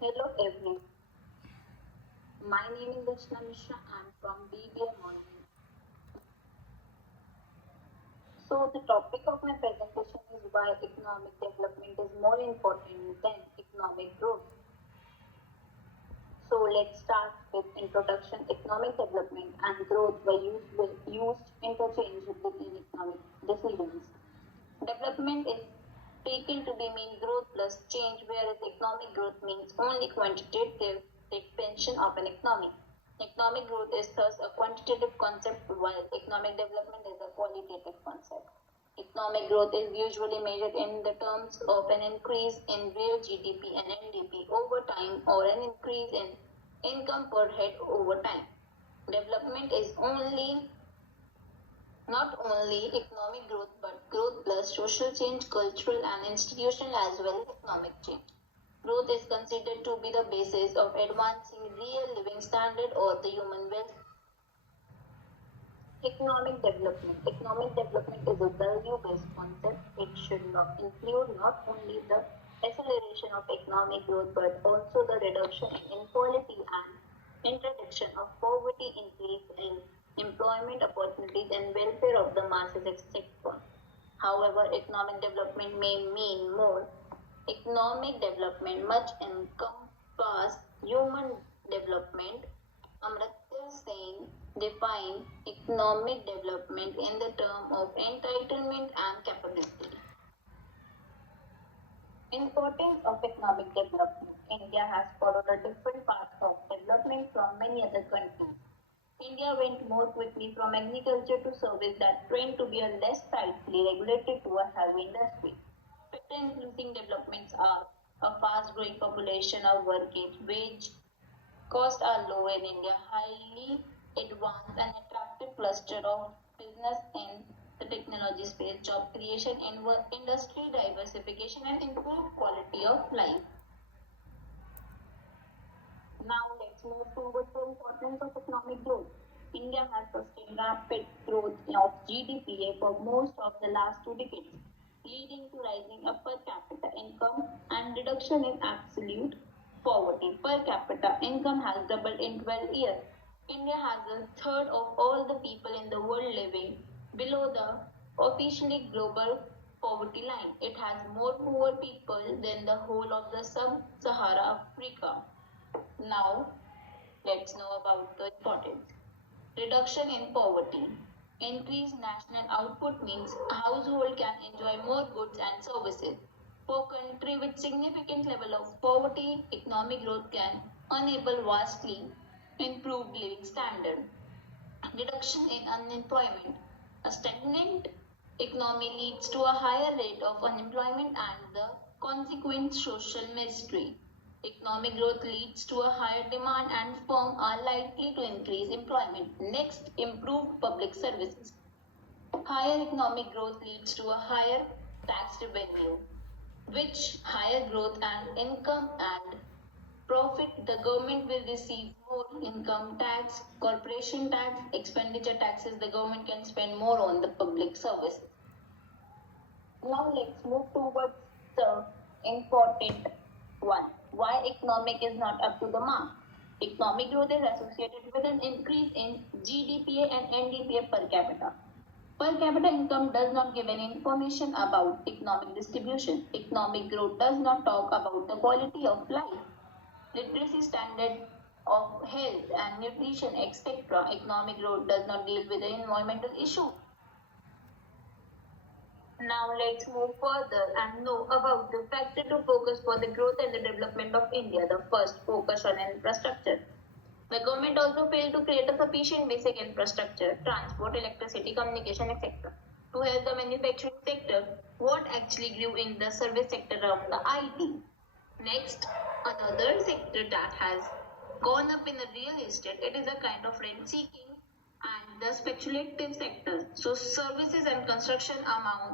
Hello everyone, my name is Dashna Mishra. I'm from BBM Online. So the topic of my presentation is why economic development is more important than economic growth. So let's start with introduction. Economic development and growth were used interchangeably in economic decisions. Development is taken to be mean growth plus change, whereas economic growth means only quantitative expansion of an economy. Economic growth is thus a quantitative concept, while economic development is a qualitative concept. Economic growth is usually measured in the terms of an increase in real GDP and NDP over time or an increase in income per head over time. Development is not only economic growth but growth plus social change, cultural and institutional as well as economic change. Growth is considered to be the basis of advancing real living standard or the human wealth. Economic development. Economic development is a value-based concept. It should not include not only the acceleration of economic growth but also the reduction in inequality and introduction of poverty, increase in employment opportunities and welfare of the masses, etc. However, economic development may mean more. Economic development must encompass human development. Amartya Sen defined economic development in the term of entitlement and capability. Importance of economic development. India has followed a different path of development from many other countries. India went more quickly from agriculture to service that trend to be a less tightly regulated to a heavy industry. Factor influencing developments are a fast growing population of working wage costs are low in India, highly advanced and attractive cluster of business in the technology space, job creation, industry diversification, and improved quality of life. Now let's move towards the importance of economic growth. India has sustained rapid growth of GDP for most of the last 2 decades, leading to rising of per capita income and reduction in absolute poverty. Per capita income has doubled in 12 years. India has a third of all the people in the world living below the officially global poverty line. It has more poor people than the whole of the sub-Sahara Africa. Now, let's know about the importance. Reduction in poverty. Increased national output means a household can enjoy more goods and services. For country with significant level of poverty, economic growth can enable vastly improved living standard. Reduction in unemployment. A stagnant economy leads to a higher rate of unemployment and the consequent social misery. Economic growth leads to a higher demand and firms are likely to increase employment. Next, improved public services. Higher economic growth leads to a higher tax revenue, which higher growth and income and profit, the government will receive more income tax, corporation tax, expenditure taxes. The government can spend more on the public services. Now let's move towards the important one. Why economic is not up to the mark? Economic growth is associated with an increase in GDP and NDP per capita. Per capita income does not give any information about economic distribution. Economic growth does not talk about the quality of life, literacy standard of health and nutrition, etc. Economic growth does not deal with the environmental issue. Now let's move further and know about the factor to focus for the growth and the development of India. The first, focus on infrastructure. The government also failed to create a sufficient basic infrastructure, transport, electricity, communication, etc. to help the manufacturing sector. What actually grew in the service sector of the IT? Next, another sector that has gone up in the real estate, it is a kind of rent seeking and the speculative sector. So services and construction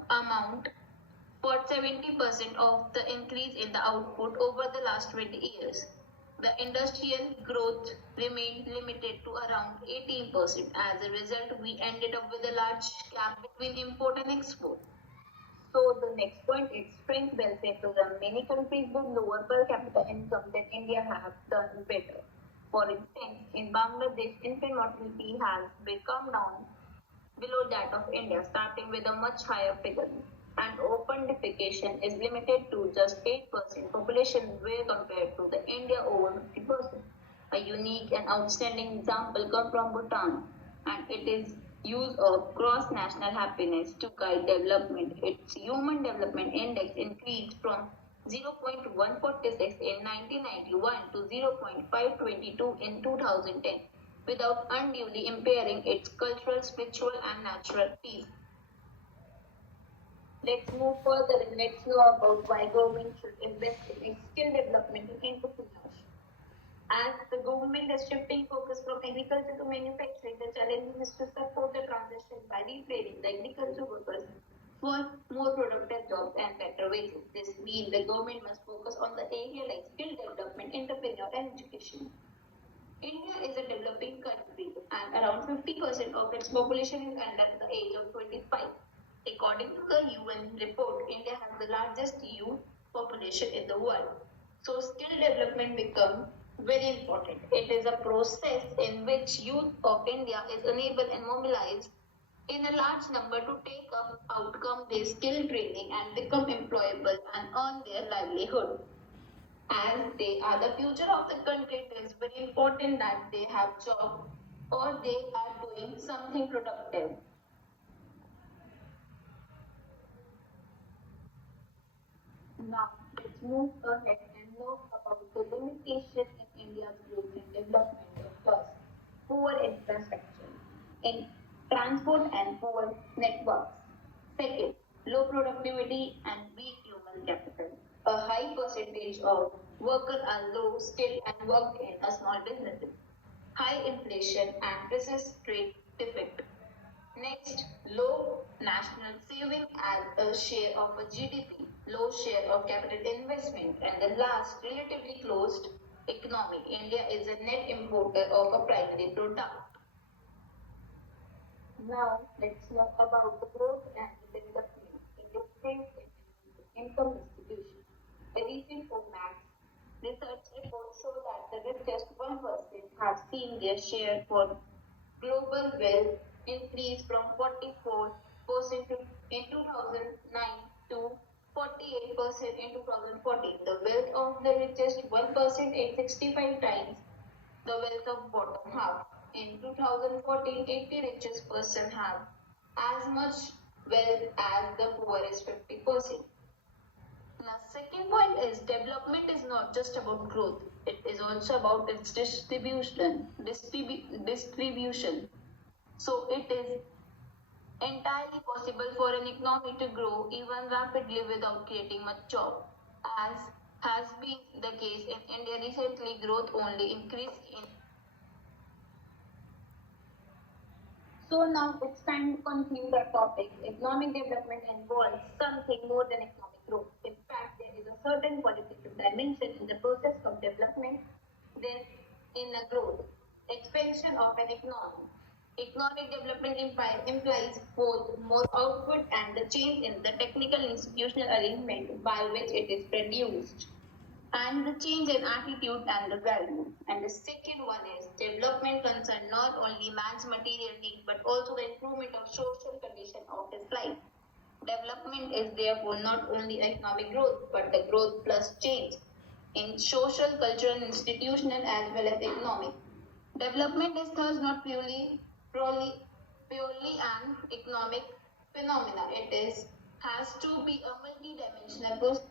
amount for 70% of the increase in the output over the last 20 years. The industrial growth remained limited to around 18%. As a result, we ended up with a large gap between import and export. So the next point is strength welfare program. Many countries with lower per capita income some that India have done better. For instance, in Bangladesh, infant mortality has become down below that of India, starting with a much higher figure. And open defecation is limited to just 8% population where compared to the India over 50%. A unique and outstanding example comes from Bhutan, and it is use of gross national happiness to guide development. Its human development index increased from 0.146 in 1991 to 0.522 in 2010 without unduly impairing its cultural, spiritual, and natural peace. Let's move further and let's know about why government should invest in skill development and entrepreneurship. As the government is shifting focus from agriculture to manufacturing, the challenge is to support the transition by retraining the agriculture workers for more productive jobs and better wages. This means the government must focus on the area like skill development, entrepreneur, and education. India is a developing country and around 50% of its population is under the age of 25. According to the UN report, India has the largest youth population in the world. So skill development becomes very important. It is a process in which youth of India is enabled and mobilized in a large number to take up outcome-based skill training and become employable and earn their livelihood. As they are the future of the country, it is very important that they have job or they are doing something productive. Now, let's move ahead and know about the limitation in India's growth and development of first, poor infrastructure in transport and poor networks. Second, low productivity and weak human capital. A high percentage of workers are low skilled and work in a small businesses. High inflation and persistent trade defect. Next, low national saving as a share of a GDP, low share of capital investment, and the last, relatively closed economy. India is a net importer of a primary product. Now, let's know about the growth and the development in different income distribution. The recent OMAX research reports show that the richest 1% have seen their share for global wealth increase from 44% in 2009 to 48% in 2014. The wealth of the richest 1% is 65 times the wealth of bottom half. In 2014, 80 richest person have as much wealth as the poorest 50%. Now, second point is development is not just about growth. It is also about its distribution. So it is entirely possible for an economy to grow even rapidly without creating much job. As has been the case in India recently, growth only increased in. So now it's time to conclude our topic. Economic development involves something more than economic growth. In fact, there is a certain qualitative dimension in the process of development than in a growth, expansion of an economy. Economic development implies both more output and the change in the technical institutional arrangement by which it is produced and the change in attitude and the value. And the second one is development concern not only man's material needs but also the improvement of social condition of his life. Development is therefore not only economic growth but the growth plus change in social, cultural, institutional as well as economic. Development is thus not purely an economic phenomena. It is has to be a multi-dimensional process